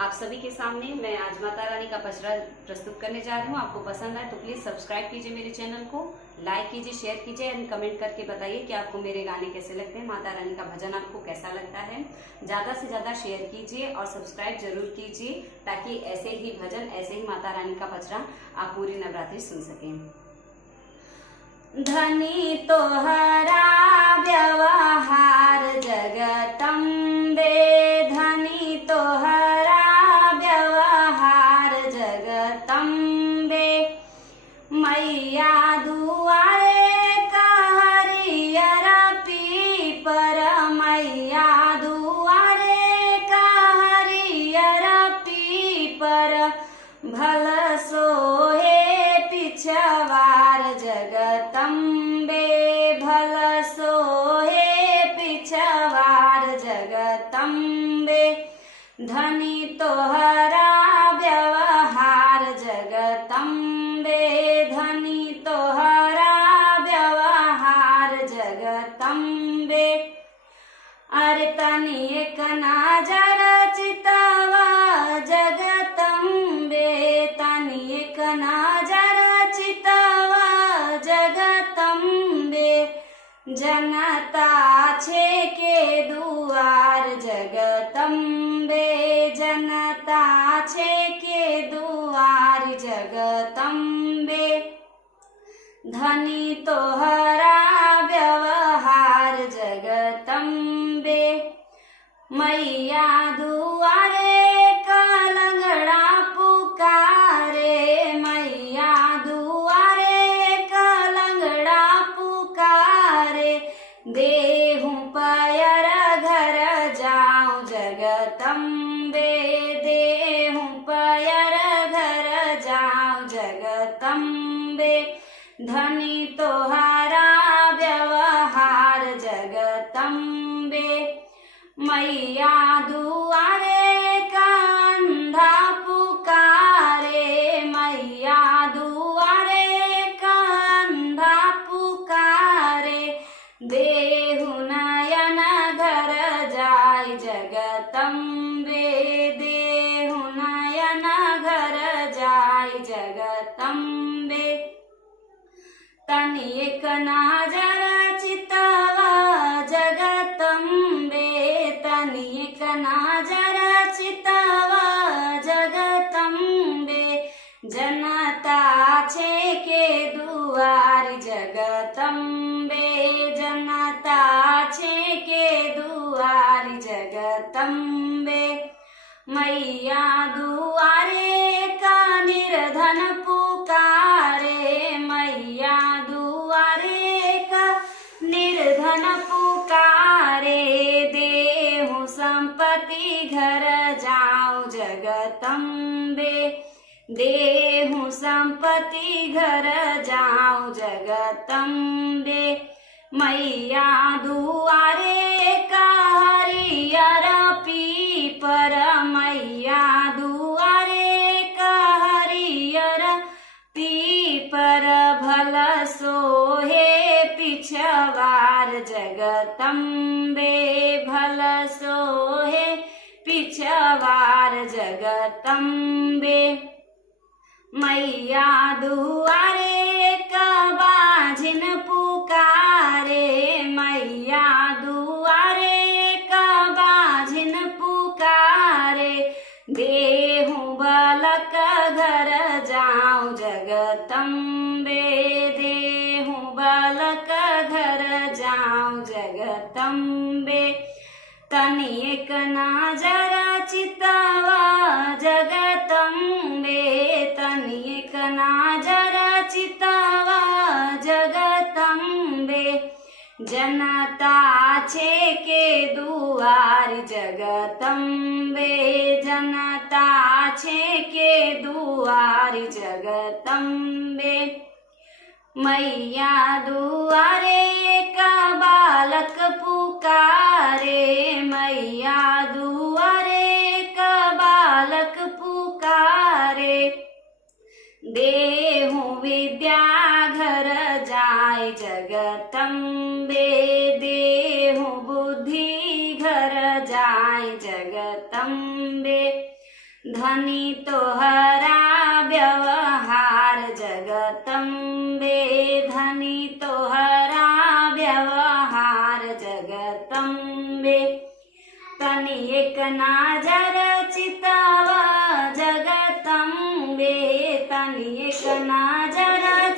आप सभी के सामने मैं आज माता रानी का पचरा प्रस्तुत करने जा रही हूँ। आपको पसंद आए तो प्लीज सब्सक्राइब कीजिए मेरे चैनल को, लाइक कीजिए, शेयर कीजिए एंड कमेंट करके बताइए कि आपको मेरे गाने कैसे लगते हैं, माता रानी का भजन आपको कैसा लगता है। ज्यादा से ज्यादा शेयर कीजिए और सब्सक्राइब जरूर कीजिए ताकि ऐसे ही भजन, ऐसे ही माता रानी का पचरा आप पूरी नवरात्रि सुन सकें। धनी तोहरा व्यवहार जगदम्बे, धनी तोहरा व्यवहार जगदम्बे, मैया दुआरे कहरियर पीपर, मैया दुआरे कहरियर पीपर, भल सोहे पिछवार जगदम्बे, भल सोहे पिछवार जगदम्बे, धनी तोहरा व्यवहार जगदम्बे, धनी तोहरा व्यवहार जगदम्बे। अरे तनी एक नजर चितवा जगदम्बे, तनी एक नजर चितवा जगदम्बे, जनता छे के दुआर जगदम्बे, जनता छे के दुआर जगदम्बे, धनी तोहरा व्यवहार जगदम्बे, मैया दुआरे कलंगड़ा पुकारे, मैया दुआरे कलंगड़ा पुकारे, देहूं पयर घर जाऊं जगदम्बे, देहूं पयर घर जाऊं जगदम्बे, धनी तोहरा व्यवहार जगदम्बे, मैया दुआरे कंधा पुकारे, मैया दुआरे कंधा पुकारे, देहु नयन घर जाय जगदम्बे, देहु नयन घर जाय जगदम्बे, तनी एक नजर चितवा जगदम्बे, तनी एक नजर चितवा जगदम्बे, जनता छे के दुआर जगदम्बे, जनता छे के दुआर जगदम्बे, मैया दुआरे का निर्धन पुकारे, मैया दुआरे का निर्धन पुकारे, देहु संपत्ति घर जाऊं जगदम्बे, देहु संपत्ति घर जाऊं जगदम्बे, मैया दुआरे कहरियर पीपर, मैया दुआरे कहरियर पीपर, भल सोहे पिछवार जगदम्बे, भल सोहे पिछवार जगदम्बे, मैया दुआरे बाझिन पुकारे, मैया दुआरे बाझिन पुकारे, देहूं बालक घर जाऊं जगदम्बे, देहूं बालक घर जाऊं जगदम्बे, तनी एक नजर चितवा जगदम्बे, तनी एक नजर चितवा जगदम्बे, जनता छे के दुआर जगदम्बे, जनता छे के दुआर जगदम्बे, मैया दुआरे एक बालक पुकारे, मैया दुआरे एक बालक पुकारे, देहु विद्या घर जाय जगदम्बे, देहु बुद्धि घर जाय जगदम्बे, धनी तोहरा व्यवहार जगदम्बे, धनी तोहरा व्यवहार जगदम्बे। तनि एक नजर चितवा जगदम्बे, तनि एक नजर